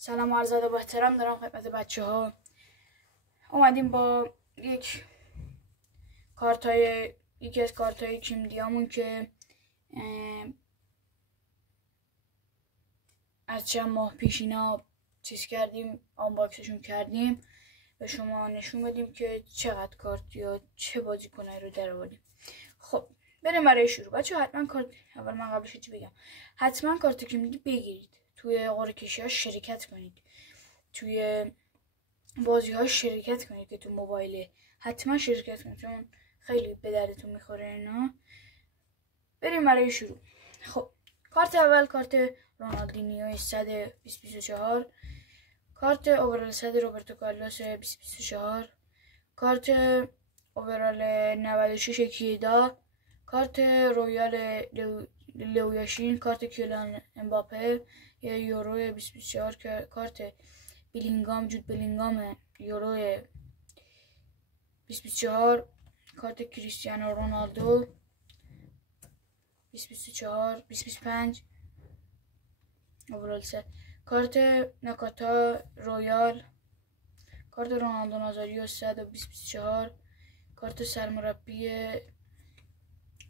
سلام و عرض ادب و احترام دارم خدمت بچه ها. اومدیم با یکی از کارت های کیمدیامون که از چند ماه پیش اینا چیز کردیم، آنباکسشون کردیم، به شما نشون بدیم که چقدر کارت یا چه بازیکنایی رو در آوردیم. خب بریم برای شروع. بچه حتما کارت، اول من قبلش چی بگم، حتما کارت کیمدی بگیرید، توی قرعه کشی ها شرکت کنید، توی بازی ها شرکت کنید که تو موبایله حتما شرکت کنید، چون خیلی به دردتون میخوره اینا. بریم برای شروع. خب کارت اول کارت رونالدینیو 100-2024، کارت اوورال 100 روبرتو کارلوس 2024، کارت اوورال 96 کیدا، کارت رویال لویاشین، کارت کیلان امباپه یورو 2024، کارت جود بلینگام یورو 2024، کارت کریستیانو رونالدو 2025 اوورال 3، کارت ناکاتا رویال، کارت رونالدو نازاریو 100-2024، کارت سرمربی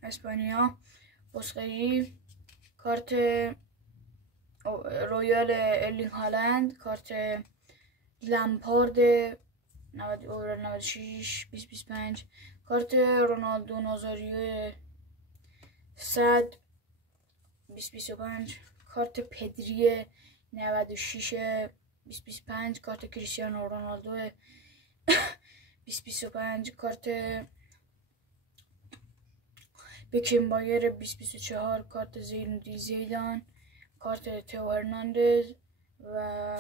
اسپانیا بوسقری، کارت رویال ارلینگ هالند، کارت لمپارد 96-2025، کارت رونالدو نازاریو 100-2025، کارت پدری 96-2025، کارت کریستیانو رونالدو 2025، کارت بکمبایر 2024، کارت زینودین زیدان، کارت تئو هرناندز و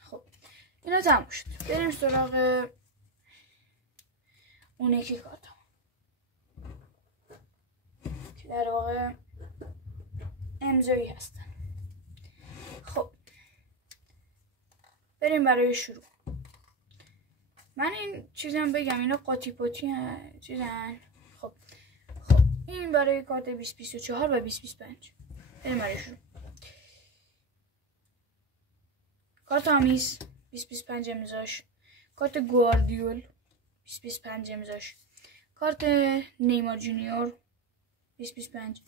خب اینا تموم شد. بریم سراغ اون یکی کارت که در واقع امضایی هستن. خب بریم برای شروع. من این چیزم بگم، اینا قاطی پاتی چیزن. خب این برای کارت 2024 و 2025. بریم برای شروع. کارت آمیس 2025 امضاش، کارت گواردیول 2025 امضاش، کارت نیمار جونیور 2025،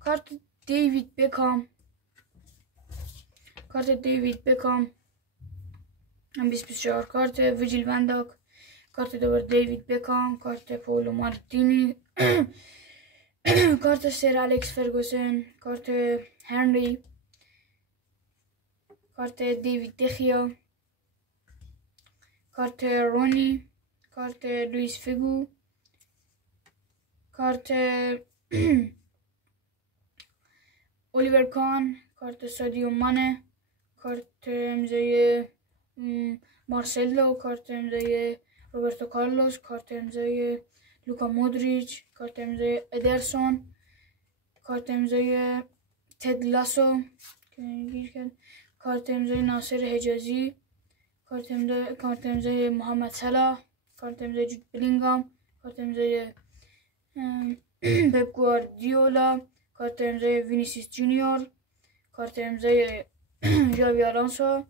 کارت دیوید بکام 2024، کارت ویجیل ونداک، کارت دوباره دیوید بکام، کارت پولو مارتینی کارت سر الکس فرگوسن، کارت هنری، کارت دیوید دخیا، کارت رونی، کارت لویس فیگو، کارت اولیور کان، کارت سادیو مانه، کارت امضای مارسلو، کارت امضای روبرتو کارلوس، کارت امضای لوکا مودریچ، کارت امضای ادرسون، کارت امضای تد لاسو، کارت امضای ناصر حجازی، کارت امضای محمد صلاح، کارت امضای جود بلینگام، کارت امضای پپ گواردیولا، کارت امضای وینیسیوس جونیور، کارت امضای ژاوی آلونسو،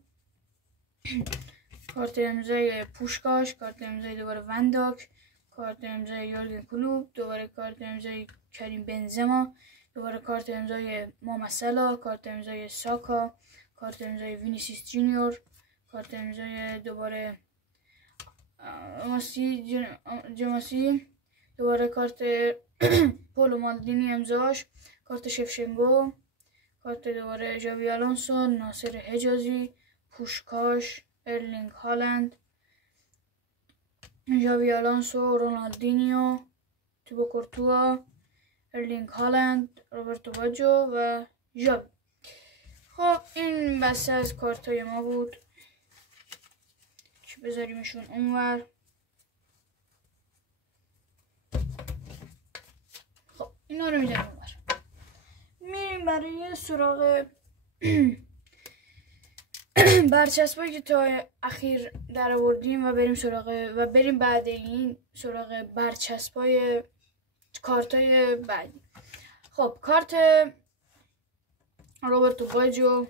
کارت امضای پوشکاش، کارت امضای دوباره ونداک، کارت امضای یورگن کلوپ، دوباره کارت امضای کریم بنزما، دوباره کارت امضای محمد صلاح، کارت امضای ساکا، کارت امضای وینیسیوس جونیور، کارت امضای دوباره جماسی، دوباره کارت پولو مالدینی امضاش، کارت شفشنگو، کارت دوباره ژاوی آلونسو، ناصر حجازی، پوشکاش، ارلینگ هالند، ژاوی آلونسو، رونالدینیو، تیبو کورتوا، ارلینگ هالند، روبرتو باجو و ژاوی. خب این بسته از کارت های ما بود که بذاریمشون اونور. خب اینا رو میذاریم اونور. میریم برای سراغ برچسبایی که تا اخیر در آوردیم و بریم بعد این سراغ برچسبای کارتای بعدی. خب کارت روبرتو باجو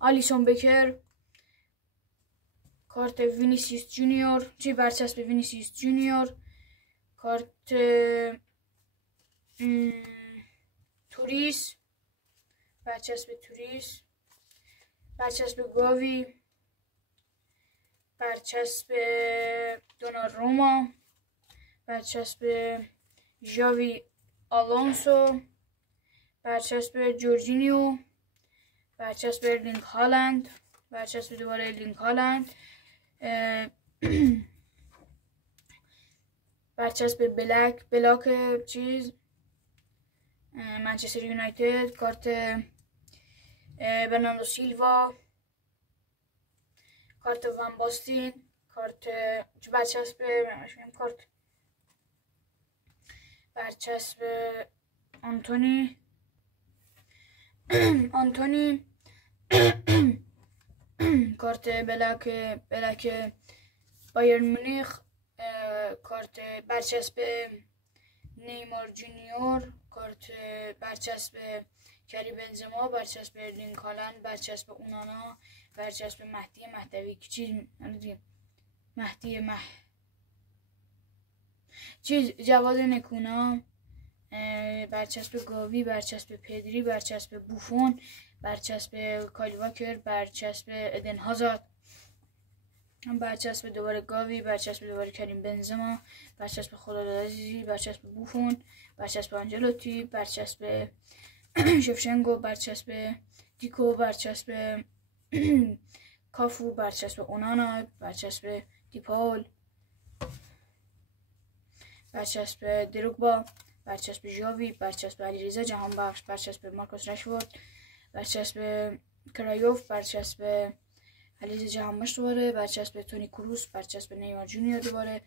آلیسون بکر. کارت وینیسیوس جونیور، برچسب وینیسیوس جونیور. کارت توریس، برچسب توریس. برچسب گاوی، برچسب دوناروما، برچسب ژاوی آلونسو، برچسب جورجینیو، برچسب ارلینگ هالند، برچسب دوباره ارلینگ هالند. برچسب بلاک منچستر یونایتد. کارت برناردو سیلوا، کارت وان باستین، کارت برچسب آنتونی کارت بلک بایرن مونیخ. کارت برچسب نیمار جونیور، کارت برچسب کریم بنزما، برچسب ارلینگ هالند، برچسب اونانا، برچسب مهدی جواد نکونا، برچسب گاوی، برچسب پدری، برچسب بوفون، برچسب کایل واکر، برچسب ادن هازارد، برچسب دوباره گاوی، برچسب دوباره کریم بنزما، برچسب خداداد عزیزی، برچسب بوفون، برچسب آنجلوتی، برچسب شفشنگو، برچسب دیکو، برچسب کافو، برچسب اونانا، برچسب دیپال، برچسب دروگبا، برچسب ژاوی، برچسب علیرضا جهانبخش، برچسب مارکوس رشفورد، برچسب کرایوف، برچسب علیرضا جهانبخش دوباره، برچسب تونی کروس، برچسب نیمار جونیور دوباره،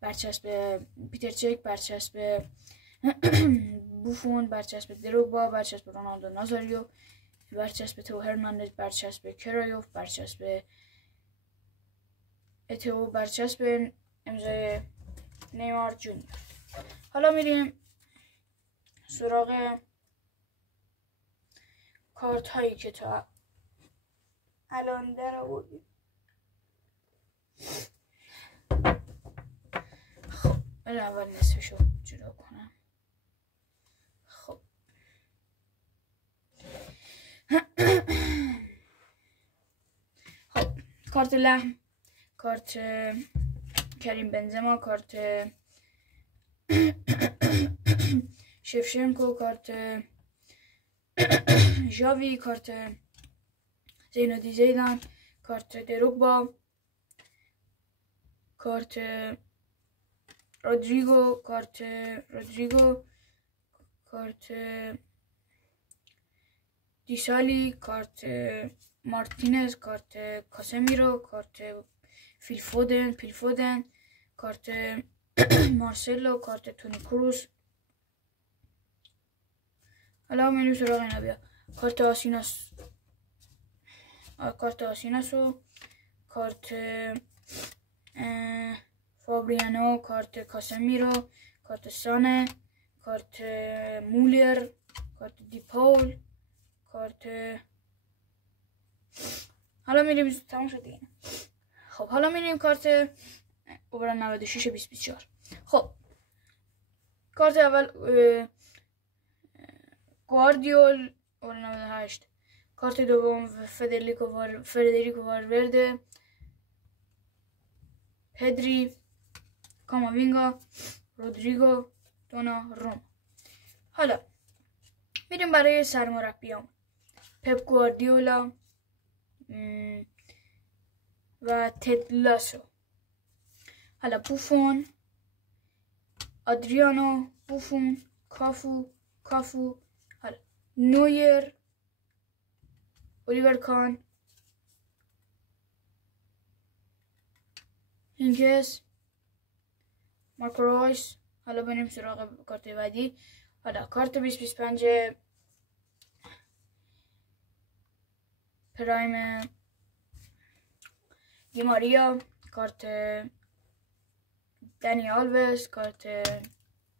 برچسب پیتر چک، برچسب بوفون، برچسب دروگبا، برچسب رونالدو نازاریو، برچسب تو هرناندز، برچسب کرایوف، برچسب اتو، برچسب امضای نیمار جونیور. حالا میریم سراغ کارت هایی که تا الان در آوردیم. خب اول نصفشو جدا کنم. خب کارت لحم، کارت کریم بنزما، کارت شفشنکو، کارت ژاوی، کارت زینودی زیدان، کارت دروگبا، کارت رودریگو، کارت دیسالی، کارت مارتینز، کارت کاسمیرو، کارت پیلفودن، کارت مارسلو، کارت تونی کروس. حالا میریم سراغ اینا. بیا کارت آسیناسو، کارت فابریانو، کارت کاسمیرو، کارت سانه، کارت مولر، کارت دیپول، کارت. حالا میریم تمام شد دیگه. خب حالا میریم کارت اوبرا 96 2024. خب کارت اول گواردیول اوبرا 98، کارت دوم فدریکو والورده، پدری، کاماوینگا، رودریگو، دوناروما. حالا میریم برای سرمربیان: پپ گواردیولا و تد لاسو. حالا بوفون، آدریانو، بوفون، کافو، حالا نویر، الیور کان، هینگس، مارکو رویس. حالا بریم سراغ کارت بعدی. حالا کارت 2025 پرایم دیماریا، کارت دنی آلوز، کارت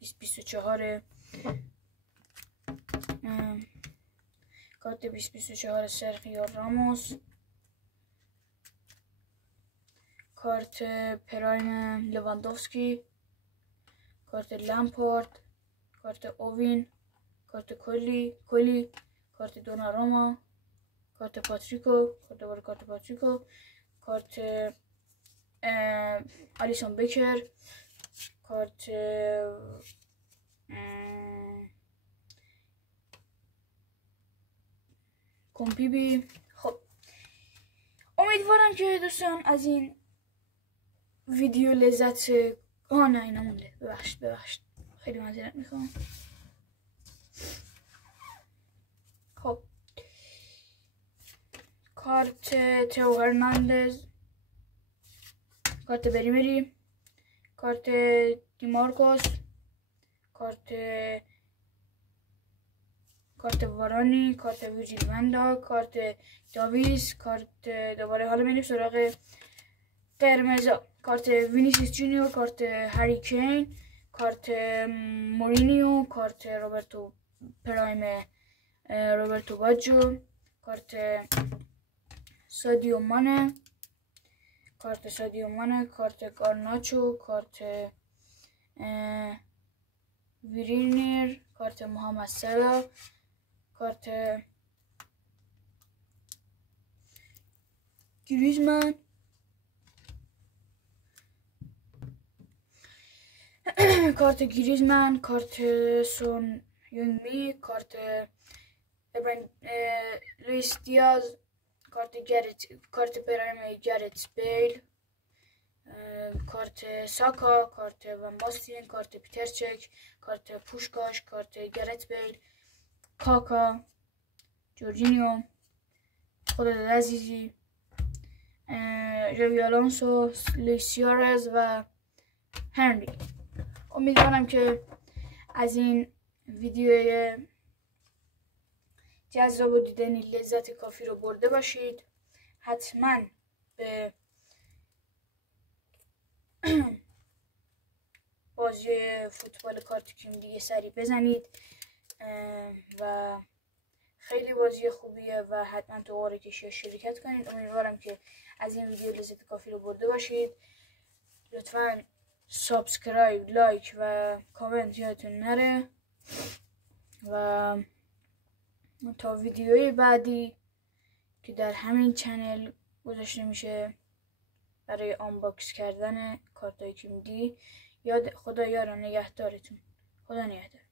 2024 کارت 2024 سرخیو راموس، کارت پرایم لواندوفسکی، کارت لامپارد، کارت اوین، کارت کلی، کارت دوناروما، کارت پاتریکو، کارت پاتریکو، کارت آلیسون بکر، کارت کمپیبی. خب امیدوارم که دوستان از این ویدیو لذت نه این نمونده، ببخشید خیلی معذرت میخوام. خب کارت تئو هرناندز، کارت بری، کارت دیمارکوس، کارت وارانی، کارت ویرجیل وندا، کارت داویس، کارت دوباره حالا میریم سراغ قرمزا، کارت وینیسیوس جونیور، کارت هری کین، کارت مورینیو، کارت روبرتو پرایم روبرتو باجو، کارت سادیو مانه، کارت گارناچو، کارت ویرینر، کارت محمد صلاح، کارت گریزمان، کارت سون یونگمی، کارت لوئیس دیاز، کارت پرایم گرت بیل، کارت ساکا، کارت ون باستین، کارت پیتر چک، کارت پوشکاش، کارت گرت بیل، کاکا، جورجینیو، خودت عزیزی، ژاوی آلونسو، لوئیس سیارز و هنری. امیدوارم که از این ویدیو جذاب و دیدنی لذت کافی رو برده باشید. حتما به بازی فوتبال کارت کیم دیگه سری بزنید و خیلی بازی خوبیه و حتما تو قرعه کشی شرکت کنید. امیدوارم که از این ویدیو لذت کافی رو برده باشید. لطفاً سابسکرایب، لایک و کامنت یادتون نره و تا ویدیوی بعدی که در همین چنل گذاشته میشه برای آنباکس کردن کارتای کیمدی، خدا یار و نگهدارتون. خدا نگهدار.